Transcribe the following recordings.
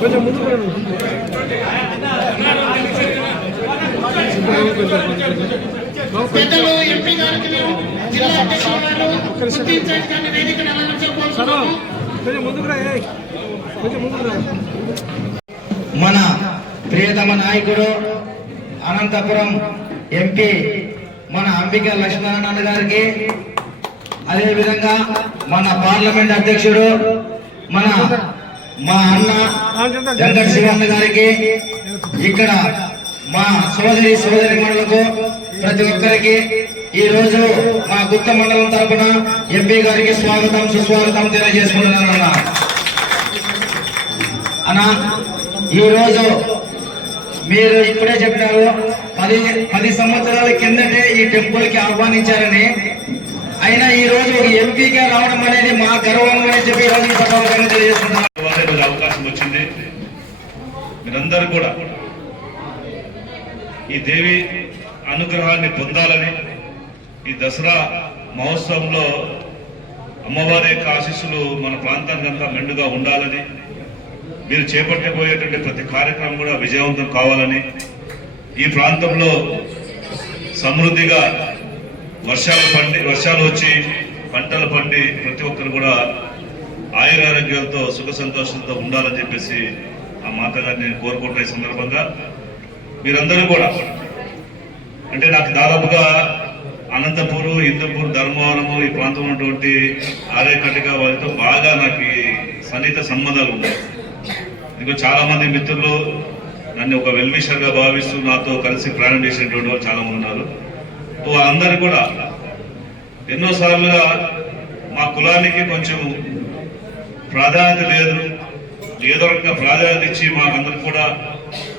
కొంచెం ముందు పెద్దలు ఎంపీ గారికి జిల్లా అధ్యక్షులు గారు గుర్తించాలి కానీ వేదికను అలంకరించకపోతున్నాము. మన ప్రియతమ నాయకుడు అనంతపురం ఎంపీ మన అంబిక లక్ష్మీనారాయణ గారికి, అదేవిధంగా మన పార్లమెంట్ అధ్యక్షుడు మా అన్న వెంకట శివన్న గారికి, ఇక్కడ మా సోదరి మండలకు ప్రతి ఒక్కరికి ఈ రోజు మా గుత్త మండలం తరపున ఎంపీ గారికి స్వాగతం సుస్వాగతం తెలియజేసుకుంటున్నాను. అన్న ఈ రోజు మీరు ఇప్పుడే చెప్పినారు 10 సంవత్సరాల కిందటే ఈ టెంపుల్ కి ఆహ్వానించారని. అయినా ఈ రోజు ఒక ఎంపీగా రావడం అనేది మా గర్వం అని చెప్పి ఈ రోజు ఈ సభాముఖంగా తెలియజేస్తున్నాను. అవకాశం వచ్చింది. మీరందరూ కూడా ఈ దేవి అనుగ్రహాన్ని పొందాలని, ఈ దసరా మహోత్సవంలో అమ్మవారి యొక్క ఆశీస్సులు మన ప్రాంతానికంతా మెండుగా ఉండాలని, మీరు చేపట్టబోయేటువంటి ప్రతి కార్యక్రమం కూడా విజయవంతం కావాలని, ఈ ప్రాంతంలో సమృద్ధిగా వర్షాలు వచ్చి పంటలు పండి ప్రతి ఒక్కరు కూడా ఆయురారోగ్యాలతో సుఖ సంతోషాలతో ఉండాలని చెప్పేసి ఆ మాతగారిని కోరుకుంటున్న ఈ సందర్భంగా మీరందరూ కూడా, అంటే నాకు దాదాపుగా అనంతపూరు, హిందూపూర్, ధర్మవరము ఈ ప్రాంతంలో ఉన్నటువంటి ఆర్యకటిక వారితో బాగా నాకు సన్నిహిత సంబంధాలు ఉన్నాయి. ఇంకో చాలా మంది మిత్రులు నన్ను ఒక వెల్విషర్ గా భావిస్తూ నాతో కలిసి ప్రయాణం చేసినటువంటి వాళ్ళు చాలా మంది ఉన్నారు. వాళ్ళందరూ కూడా ఎన్నోసార్లుగా మా కులానికి కొంచెం ప్రాధాన్యత లేదు, ఏదో రకంగా ప్రాధాన్యత ఇచ్చి మాకందరూ కూడా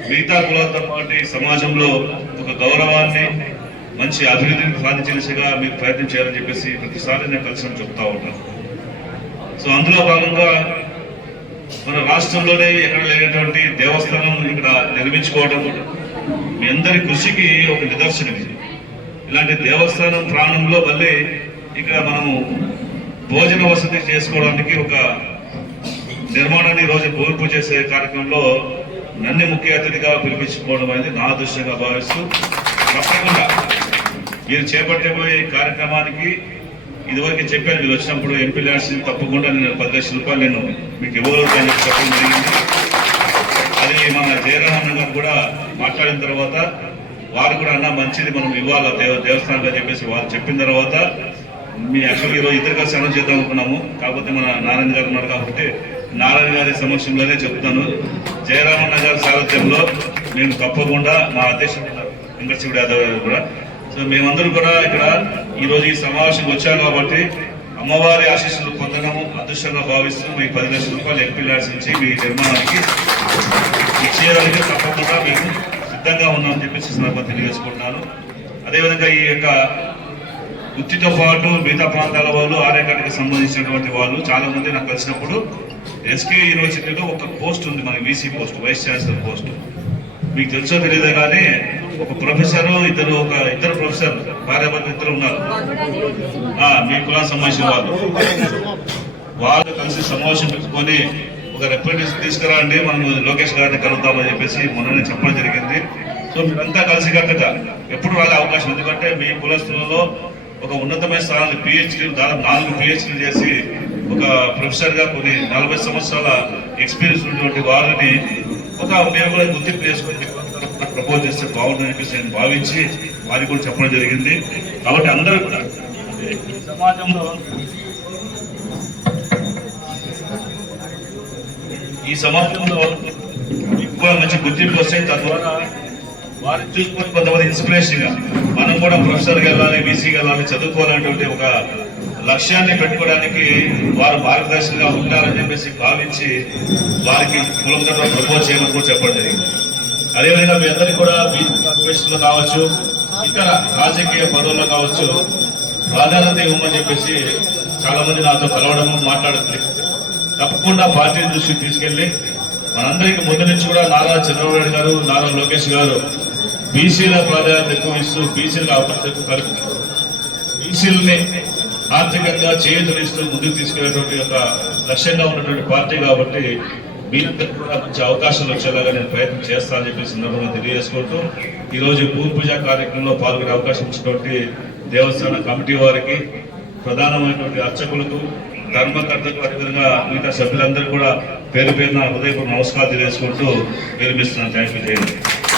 మిగతా కులాలతో పాటు సమాజంలో ఒక గౌరవాన్ని, మంచి అభివృద్ధిని సాధించే దిశగా మీరు ప్రయత్నం చేయాలని చెప్పేసి ప్రతిసారి నేను కలిసి చెప్తా ఉంటాను. సో అందులో భాగంగా మన రాష్ట్రంలోనే ఎక్కడ లేనటువంటి దేవస్థానం ఇక్కడ నిర్మించుకోవడం మీ అందరి కృషికి ఒక నిదర్శనం. ఇలాంటి దేవస్థానం ప్రాంగణంలో మళ్ళీ ఇక్కడ మనము భోజన వసతి చేసుకోవడానికి ఒక నిర్మాణాన్ని ఈరోజు భూమి పూజ చేసే కార్యక్రమంలో నన్ను ముఖ్య అతిథిగా పిలిపించుకోవడం అనేది నా అదృష్టంగా భావిస్తూ, తప్పకుండా మీరు చేపట్టబోయే కార్యక్రమానికి ఇదివరకు చెప్పాను, మీరు వచ్చినప్పుడు ఎంపీ ల్యాండ్స్ తప్పకుండా నేను 10 లక్షల రూపాయలు నేను మీకు ఇవ్వగలుగుతాను చెప్పి చెప్పడం జరిగింది. అది మన జయరామన్న గారు కూడా మాట్లాడిన తర్వాత వారు కూడా అన్న మంచిది మనం ఇవ్వాలి దేవస్థానంగా చెప్పేసి వారు చెప్పిన తర్వాత మీ యాక్చువల్గా ఈరోజు ఇద్దరు కలిసి అనౌన్స్ చేద్దాం అనుకున్నాము. కాకపోతే మన నారాయణ గారు ఉన్నారు కాబట్టి నారాయణ గారి సమక్షంలోనే చెప్తాను. జయరామన్న గారి సారథ్యంలో నేను తప్పకుండా మా అధ్యక్షుడు వెంకటశివుడు యాదవ్ గారు కూడా, సో మేమందరూ కూడా ఇక్కడ ఈరోజు ఈ సమావేశం వచ్చాం కాబట్టి అమ్మవారి ఆశీస్సులు పొందడము అదృష్టంగా భావిస్తూ మీ 10 లక్షల రూపాయలు ఎంపీ ల్యాండ్స్ నుంచి మీ నిర్మాణానికి ఇచ్చేదానికి తప్పకుండా మేము సిద్ధంగా ఉన్నామని చెప్పేసి సందర్భంగా తెలియజేసుకుంటున్నాను. అదేవిధంగా ఈ యొక్క వృత్తితో పాటు మిగతా ప్రాంతాల వాళ్ళు, ఆర్యకటికి సంబంధించినటువంటి వాళ్ళు చాలా మంది నాకు కలిసినప్పుడు ఎస్కే యూనివర్సిటీలో ఒక పోస్ట్ ఉంది, మన VC post, vice chancellor post. మీకు తెలుసో తెలియదే కానీ ఒక ప్రొఫెసర్, ఇద్దరు ప్రొఫెసర్ భార్యాభర్త ఇద్దరు ఉన్నారు. మీ కులానికి సంబంధించిన వాళ్ళు కలిసి సమావేశం పెట్టుకొని ఒక రిప్రజెంటేషన్ తీసుకురండి, మనం లోకేష్ గారిని కలుద్దామని చెప్పేసి మొన్ననే చెప్పడం జరిగింది. సో మీరంతా కలిసి కట్టగా ఎప్పుడు రాలే అవకాశం, ఎందుకంటే మీ కులస్తులలో ఒక ఉన్నతమైన స్థానాన్ని పిహెచ్డీలు, దాదాపు 4 పిహెచ్డీలు చేసి ఒక ప్రొఫెసర్ గా కొన్ని 40 సంవత్సరాల ఎక్స్పీరియన్స్ ఉన్నటువంటి వారిని ఒక మేము కూడా గుర్తింపు చేసుకుని ప్రపోజ్ చేస్తే బాగుంటుందని చెప్పేసి నేను భావించి వారికి కూడా చెప్పడం జరిగింది. కాబట్టి అందరూ కూడా ఈ సమాజంలో ఎక్కువ మంచి గుర్తింపు వస్తాయి. తద్వారా వారిని చూసుకొని కొంతమంది ఇన్స్పిరేషన్ గా మనం కూడా ప్రొఫెసర్కి వెళ్ళాలి, బీసీకి వెళ్ళాలి, చదువుకోవాలనేటువంటి ఒక లక్ష్యాన్ని పెట్టుకోవడానికి వారు మార్గదర్శకంగా ఉంటారని చెప్పేసి భావించి వారికి కులంతో ప్రపోజ్ చేయమని కూడా చెప్పడం జరిగింది. అదేవిధంగా మీ అందరికీ కూడా బీసీ కార్పొరేషన్లో కావచ్చు, ఇతర రాజకీయ పదవుల్లో కావచ్చు ప్రాధాన్యత ఇవ్వమని చెప్పేసి చాలా మంది నాతో కలవడము మాట్లాడుతుంది. తప్పకుండా పార్టీ దృష్టికి తీసుకెళ్లి మనందరికీ ముందు నుంచి కూడా నారా చంద్రబాబు నాయుడు గారు, నారా లోకేష్ గారు బీసీల ప్రాధాన్యత ఎక్కువ ఇస్తూ బీసీలకు అవకాశం ఎక్కువ కల్పిస్తూ బీసీలని ఆర్థికంగా చేయూతనిస్తూ ముందుకు తీసుకెళ్లేటువంటి ఒక లక్ష్యంగా ఉన్నటువంటి పార్టీ కాబట్టి మీరందరికీ కూడా మంచి అవకాశాలు వచ్చేలాగా నేను ప్రయత్నం చేస్తానని చెప్పి సందర్భంగా తెలియజేసుకుంటూ ఈ రోజు భూమి పూజ కార్యక్రమంలో పాల్గొనే అవకాశం ఇచ్చినటువంటి దేవస్థాన కమిటీ వారికి, ప్రధానమైనటువంటి అర్చకులకు, ధర్మకర్తలకు, అదేవిధంగా మిగతా సభ్యులందరూ కూడా పేరు పేరున హృదయపూర్వక నమస్కారం తెలియజేసుకుంటూ విరమిస్తున్నాను. Thank you.